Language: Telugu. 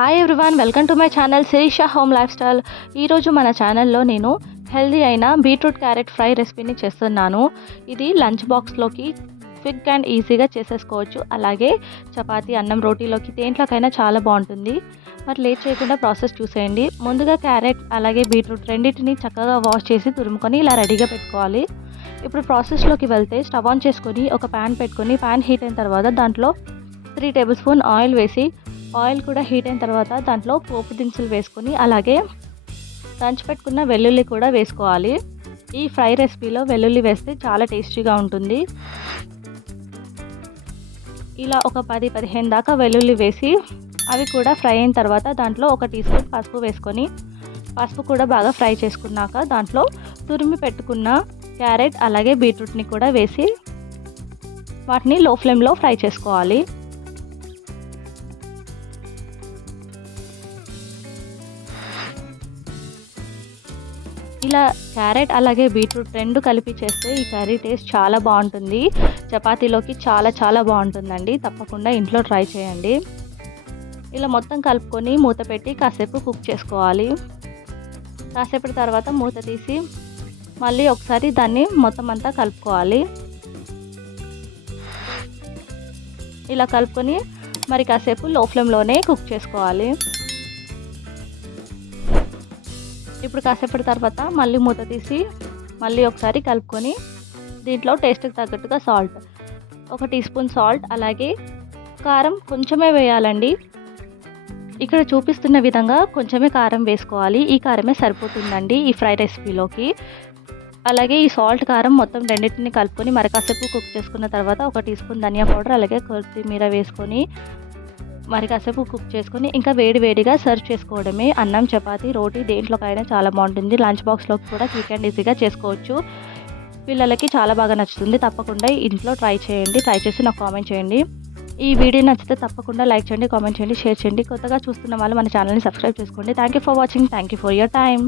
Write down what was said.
Hi everyone welcome to my channel Shirisha home lifestyle ఈరోజు మన ఛానల్లో నేను హెల్దీ అయిన బీట్రూట్ క్యారెట్ ఫ్రై రెసిపీని చేస్తున్నాను. ఇది లంచ్ బాక్స్లోకి క్విక్ అండ్ ఈజీగా చేసేసుకోవచ్చు. అలాగే చపాతీ అన్నం రోటీలోకి దేంట్లోకైనా చాలా బాగుంటుంది. మరి లేట్ చేయకుండా ప్రాసెస్ చూసేయండి. ముందుగా క్యారెట్ అలాగే బీట్రూట్ రెండింటిని చక్కగా వాష్ చేసి తురుముకొని ఇలా రెడీగా పెట్టుకోవాలి. ఇప్పుడు ప్రాసెస్లోకి వెళ్తే స్టవ్ ఆన్ చేసుకొని ఒక ప్యాన్ పెట్టుకొని ప్యాన్ హీట్ అయిన తర్వాత దాంట్లో త్రీ టేబుల్ స్పూన్ ఆయిల్ వేసి ఆయిల్ కూడా హీట్ అయిన తర్వాత దాంట్లో పోపు దినుసులు వేసుకొని అలాగే దంచి పెట్టుకున్న వెల్లుల్లి కూడా వేసుకోవాలి. ఈ ఫ్రై రెసిపీలో వెల్లుల్లి వేస్తే చాలా టేస్టీగా ఉంటుంది. ఇలా ఒక పది పదిహేను దాకా వెల్లుల్లి వేసి అవి కూడా ఫ్రై అయిన తర్వాత దాంట్లో ఒక టీ స్పూన్ పసుపు వేసుకొని పసుపు కూడా బాగా ఫ్రై చేసుకున్నాక దాంట్లో తురిమి పెట్టుకున్న క్యారెట్ అలాగే బీట్రూట్ని కూడా వేసి వాటిని లో ఫ్లేమ్లో ఫ్రై చేసుకోవాలి. ఇలా క్యారెట్ అలాగే బీట్రూట్ రెండు కలిపి చేస్తే ఈ కర్రీ టేస్ట్ చాలా బాగుంటుంది. చపాతీలోకి చాలా చాలా బాగుంటుందండి. తప్పకుండా ఇంట్లో ట్రై చేయండి. ఇలా మొత్తం కలుపుకొని మూత పెట్టి కాసేపు కుక్ చేసుకోవాలి. కాసేపటి తర్వాత మూత తీసి మళ్ళీ ఒకసారి దాన్ని మొత్తం అంతా కలుపుకోవాలి. ఇలా కలుపుకొని మరి కాసేపు లో ఫ్లేమ్లోనే కుక్ చేసుకోవాలి. ఇప్పుడు కాసేపటి తర్వాత మళ్ళీ మూత తీసి మళ్ళీ ఒకసారి కలుపుకొని దీంట్లో టేస్ట్కి తగ్గట్టుగా సాల్ట్ ఒక టీ స్పూన్ సాల్ట్ అలాగే కారం కొంచెమే వేయాలండి. ఇక్కడ చూపిస్తున్న విధంగా కొంచెమే కారం వేసుకోవాలి. ఈ కారమే సరిపోతుందండి ఈ ఫ్రై రెసిపీలోకి. అలాగే ఈ సాల్ట్ కారం మొత్తం రెండింటిని కలుపుకొని మరి కాసేపు కుక్ చేసుకున్న తర్వాత ఒక టీ స్పూన్ ధనియా పౌడర్ అలాగే కొత్తిమీర వేసుకొని మరి కాసేపు కుక్ చేసుకొని ఇంకా వేడి వేడిగా సర్వ్ చేసుకోవడమే అన్నం చపాతి రోటీ దేంట్లోకైనా చాలా బాగుంటుంది. లంచ్ బాక్స్లోకి కూడా క్విక్ అండ్ ఈజీగా చేసుకోవచ్చు. పిల్లలకి చాలా బాగా నచ్చుతుంది. తప్పకుండా ఇంట్లో ట్రై చేయండి. ట్రై చేసి నాకు కామెంట్ చేయండి. ఈ వీడియో నచ్చితే తప్పకుండా లైక్ చేయండి కామెంట్ చేయండి షేర్ చేయండి. కొత్తగా చూస్తున్న వాళ్ళు మన ఛానల్ని సబ్స్క్రైబ్ చేసుకోండి. Thank you for watching thank you for your time